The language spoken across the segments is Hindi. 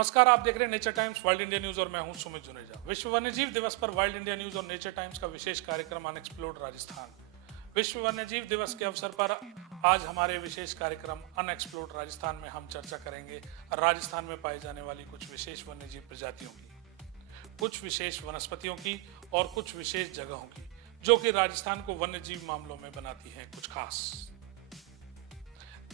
नमस्कार, आप देख रहे हैं nature times world India news और मैं हूं सुमित जुनेजा। विश्व वन्यजीव दिवस पर वर्ल्ड इंडिया न्यूज और नेचर टाइम्स का विशेष कार्यक्रम अनएक्सप्लोर्ड राजस्थान। विश्व वन्यजीव दिवस के अवसर पर आज हमारे विशेष कार्यक्रम अनएक्सप्लोर्ड राजस्थान में हम चर्चा करेंगे राजस्थान में पाई जाने वाली कुछ विशेष वन्यजीव प्रजातियों की, कुछ विशेष वनस्पतियों की और कुछ विशेष जगहों की, जो कि राजस्थान को वन्यजीव मामलों में बनाती हैं कुछ खास।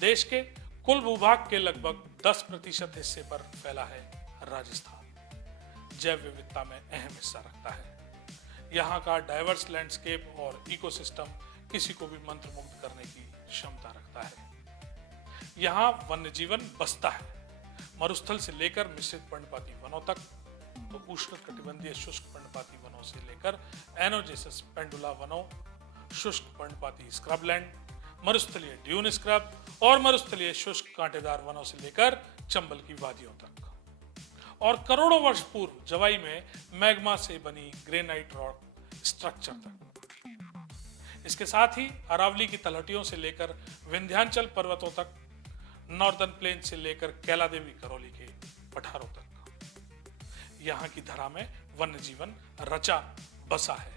देश के कुल भूभाग के लगभग 10% हिस्से पर फैला है राजस्थान। जैव विविधता में अहम हिस्सा रखता है। यहाँ का डाइवर्स लैंडस्केप और इकोसिस्टम किसी को भी मंत्रमुग्ध करने की क्षमता रखता है। यहाँ वन्य जीवन बसता है, मरुस्थल से लेकर मिश्रित पर्णपाती वनों तक, तो उष्णकटिबंधीय शुष्क पर्णपाती वनों से लेकर एनोजेसस पेंडुला वनों, शुष्क पर्णपाती स्क्रबलैंड, मरुस्थलीय ड्यून स्क्रब और मरुस्थलीय शुष्क कांटेदार वनों से लेकर चंबल की वादियों तक, और करोड़ों वर्ष पूर्व जवाई में मैग्मा से बनी ग्रेनाइट रॉक स्ट्रक्चर तक। इसके साथ ही अरावली की तलहटियों से लेकर विंध्याचल पर्वतों तक, नॉर्दर्न प्लेन से लेकर कैलादेवी करौली के पठारों तक। यहाँ की धरा में वन्य जीवन रचा बसा है।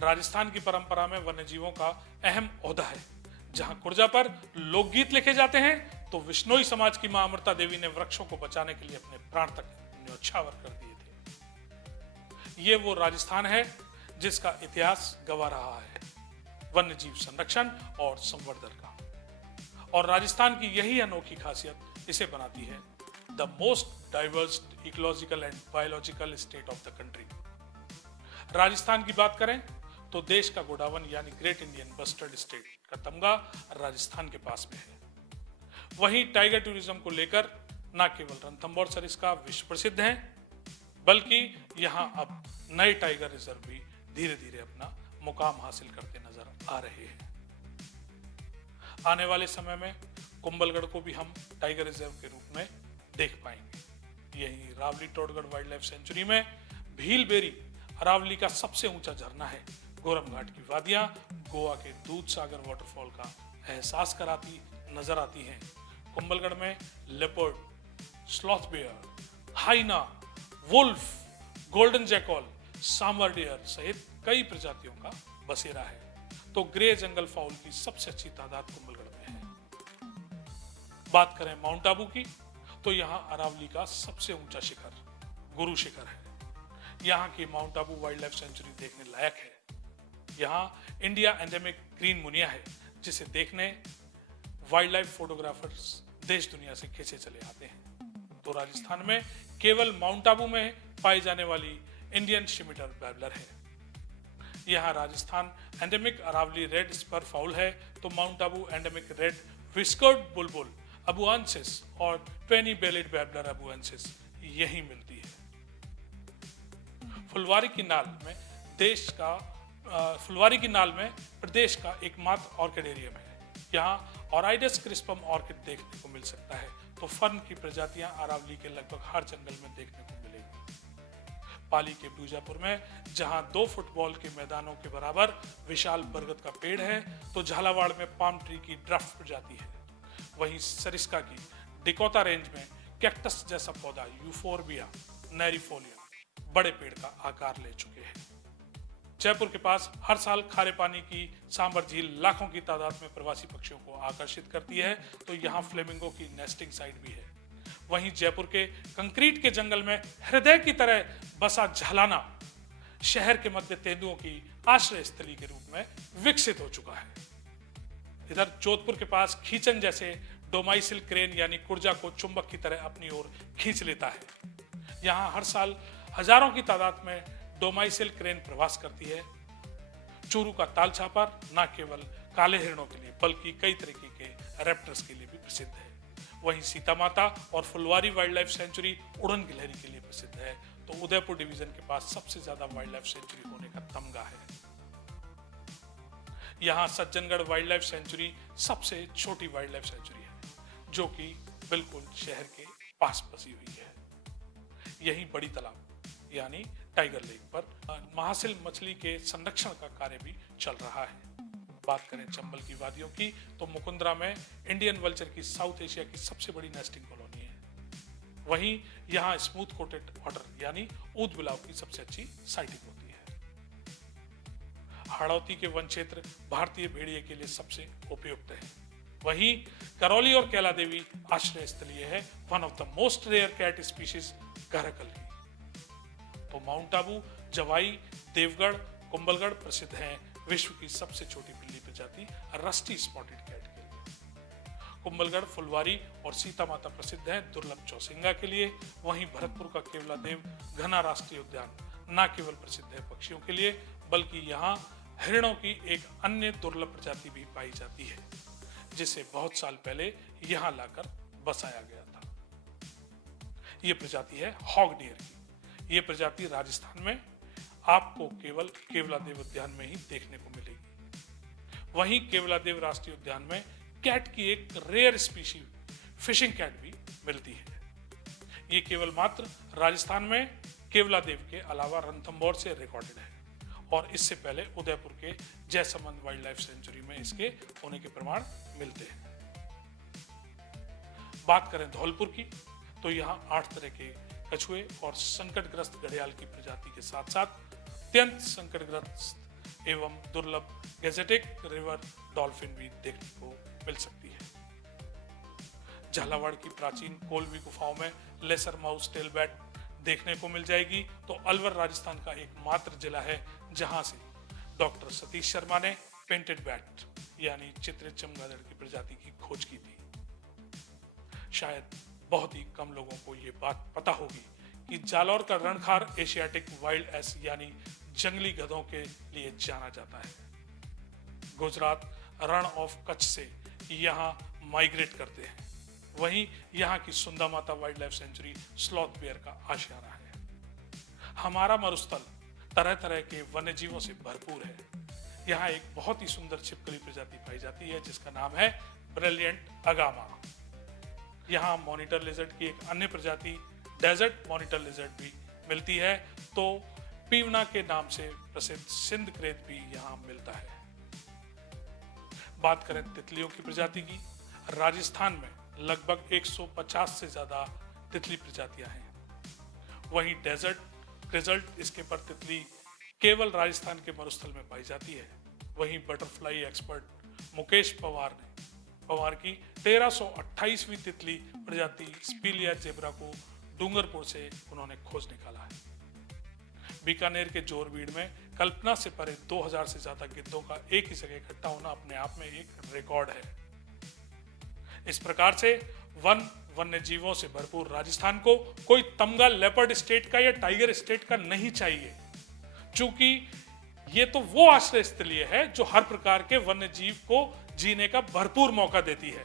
राजस्थान की परंपरा में वन्यजीवों का अहम ओहदा है। जहां कुर्जा पर लोकगीत लिखे जाते हैं, तो विश्नोई समाज की मां अमृता देवी ने वृक्षों को बचाने के लिए अपने प्राण तक न्योछावर कर दिए थे। ये वो राजस्थान है जिसका इतिहास गवा रहा है वन्यजीव संरक्षण और संवर्धन का। और राजस्थान की यही अनोखी खासियत इसे बनाती है the most diverse ecological and biological state of the country. Rajasthan की बात करें तो देश का गोडावन यानी ग्रेट इंडियन बस्टर्ड स्टेट का तमगा राजस्थान के पास में है। वहीं टाइगर टूरिज्म को लेकर न केवल रणथंभौर सरिस्का विश्व प्रसिद्ध हैं, बल्कि यहां अब नए टाइगर रिजर्व भी धीरे धीरे अपना मुकाम हासिल करते नजर आ रहे हैं। आने वाले समय में कुंभलगढ़ को भी हम टाइगर रिजर्व के रूप में देख पाएंगे। यही रावली टोडगढ़ वाइल्ड लाइफ सेंचुरी में भीलबेरी अरावली का सबसे ऊंचा झरना है। गोरम घाट की वादियां गोवा के दूध सागर वाटरफॉल का एहसास कराती नजर आती हैं। कुंभलगढ़ में leopard, sloth bear, hyena, wolf, golden jackal, sambar deer सहित कई प्रजातियों का बसेरा है। तो ग्रे जंगल फाउल की सबसे अच्छी तादाद कुंभलगढ़ में है। बात करें माउंट आबू की, तो यहाँ अरावली का सबसे ऊंचा शिखर गुरु शिखर है। यहाँ की mount Abu wild life sanctuary देखने लायक है। यहाँ इंडिया एंडेमिक ग्रीन मुनिया है, जिसे देखने वाइल्ड लाइफ फोटोग्राफर्स देश दुनिया से खींचे चले आते हैं। तो राजस्थान में केवल माउंट आबू में पाई जाने वाली इंडियन शिमिटर बैबलर है। यहाँ Rajasthan endemic Aravalli red spurfowl फाउल है, तो mount Abu endemic red whiskered bulbul अबुआंसिस और ट्वेनी बेलेड बैबलर अबुआंसिस यही मिलती है। फुलवारी की नाल में प्रदेश का एकमात्र ऑर्किडेरियम है। यहाँ ऑराइडस क्रिस्पम ऑर्किड देखने को मिल सकता है। तो फर्न की प्रजातियां अरावली के लगभग हर जंगल में देखने को मिलेगी। पाली के बीजापुर में जहां 2 फुटबॉल के मैदानों के बराबर विशाल बरगद का पेड़ है, तो झालावाड़ में पाम ट्री की ड्रफ्ट प्रजाति है। वहीं सरिस्का की डिकोटा रेंज में कैक्टस जैसा पौधा यूफोर्बिया नेरिफोलिया बड़े पेड़ का आकार ले चुके हैं। जयपुर के पास हर साल खारे पानी की सांबर झील लाखों की तादाद में प्रवासी पक्षियों को आकर्षित करती है, तो यहाँ फ्लेमिंगो की नेस्टिंग साइट भी है। वहीं जयपुर के कंक्रीट के जंगल में हृदय की तरह बसा झालाना शहर के मध्य तेंदुओं की आश्रय स्थली के रूप में विकसित हो चुका है। इधर जोधपुर के पास खींचन जैसे डोमाइसिल क्रेन यानी कुर्जा को चुंबक की तरह अपनी ओर खींच लेता है। यहाँ हर साल हजारों की तादाद में डोमाइसिल क्रेन प्रवास करती है। चूरू का ताल छापर न केवल काले हिरणों के लिए बल्कि कई तरीके के रैप्टर्स के लिए भी प्रसिद्ध है। वहीं सीता माता और फुलवारी वाइल्ड लाइफ सेंचुरी उड़न गिलहरी के लिए प्रसिद्ध है। तो उदयपुर डिवीजन के पास सबसे ज्यादा वाइल्ड लाइफ सेंचुरी होने का तमगा है। यहाँ सज्जनगढ़ वाइल्ड लाइफ सेंचुरी सबसे छोटी वाइल्ड लाइफ सेंचुरी है, जो कि बिल्कुल शहर के पास बसी हुई है। यही बड़ी तालाब यानी टाइगर लेक पर महासिल मछली के संरक्षण का कार्य भी चल रहा है। बात करें चंबल की वादियों की, तो मुकुंदरा में इंडियन वल्चर की साउथ एशिया की सबसे बड़ी नेस्टिंग कॉलोनी है। वहीं यहाँ स्मूथ कोटेड वाटर यानी ऊद बिलाव की सबसे अच्छी साइटिंग होती है। हाड़ौती के वन क्षेत्र भारतीय भेड़िए के लिए सबसे उपयुक्त है। वहीं करौली और कैला देवी आश्रय स्थलीय है one of the most rare cat species घरकल की। तो माउंट आबू, जवाई, देवगढ़, कुंभलगढ़ प्रसिद्ध हैं विश्व की सबसे छोटी बिल्ली प्रजाति रस्टी स्पॉटेड कैट के लिए। कुंभलगढ़, फुलवारी और सीता माता प्रसिद्ध हैं दुर्लभ चौसिंगा के लिए। वहीं भरतपुर का केवलादेव घना राष्ट्रीय उद्यान न केवल प्रसिद्ध है पक्षियों के लिए, बल्कि यहाँ हिरणों की एक अन्य दुर्लभ प्रजाति भी पाई जाती है, जिसे बहुत साल पहले यहां लाकर बसाया गया था। यह प्रजाति है हॉग डियर की। यह प्रजाति राजस्थान में आपको केवल केवलादेव उद्यान में ही देखने को मिलेगी। वहीं केवलादेव राष्ट्रीय उद्यान में कैट की एक रेयर स्पीशी फिशिंग कैट भी मिलती है। यह केवल मात्र राजस्थान में केवलादेव के अलावा रणथंभौर से रिकॉर्डेड है और इससे पहले उदयपुर के जयसमंद वाइल्ड लाइफ सेंचुरी में इसके होने के प्रमाण मिलते हैं। बात करें धौलपुर की, तो यहाँ 8 तरह के कछुए और संकटग्रस्त घड़ियाल की प्रजाति के साथ साथ अत्यंत संकटग्रस्त एवं दुर्लभ गैजेटिक रिवर डॉल्फिन भी देखने को मिल सकती है। झालावाड़ की प्राचीन कोलवी गुफाओं में लेसर माउस टेलबैट देखने को मिल जाएगी। तो अलवर राजस्थान का एकमात्र जिला है जहां से डॉक्टर सतीश शर्मा ने पेंटेड बैट यानी चित्रित चमगादड़ की प्रजाति की खोज की थी। शायद बहुत ही कम लोगों को ये बात पता होगी कि जालौर का रणखार एशियाटिक वाइल्ड एस यानी जंगली गधों के लिए जाना जाता है। गुजरात रण ऑफ कच्छ से यहाँ माइग्रेट करते हैं। वहीं यहाँ की Sundha Mata wildlife sanctuary sloth bear का आशियाना है। हमारा मरुस्थल तरह तरह के वन्य जीवों से भरपूर है। यहाँ एक बहुत ही सुंदर छिपकली प्रजाति पाई जाती है जिसका नाम है ब्रिलियंट अगामा। यहाँ मॉनिटर लिजर्ड की एक अन्य प्रजाति डेजर्ट मॉनिटर लिजर्ड भी मिलती है। तो पीवना के नाम से प्रसिद्ध सिंध क्रेत भी यहाँ मिलता है। बात करें तितलियों की प्रजाति की, राजस्थान में लगभग 150 से ज्यादा तितली प्रजातियां हैं। वहीं डेजर्ट क्रिजल्ट इसके पर तितली केवल राजस्थान के मरुस्थल में पाई जाती है। वहीं बटरफ्लाई एक्सपर्ट मुकेश पवार की 1328वीं तितली प्रजाति स्पीलिया जेब्रा को डूंगरपुर से उन्होंने खोज निकाला है। बीकानेर के जोरबीड़ में कल्पना से परे 2000 से ज्यादा गिद्धों का एक ही जगह इकट्ठा होना अपने आप में एक रिकॉर्ड है। इस प्रकार से वन्य जीवों से भरपूर राजस्थान को कोई तमगा लेपर्ड स्टेट का या टाइगर स्टेट का नहीं चाहिए, क्योंकि ये तो वो आश्रय स्थलीय है जो हर प्रकार के वन्य जीव को जीने का भरपूर मौका देती है।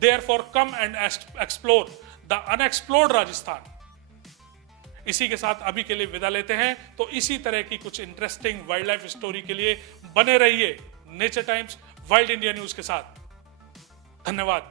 Therefore, come and explore the unexplored Rajasthan. इसी के साथ अभी के लिए विदा लेते हैं। तो इसी तरह की कुछ इंटरेस्टिंग वाइल्ड लाइफ स्टोरी के लिए बने रहिए nature times wild India news के साथ। धन्यवाद।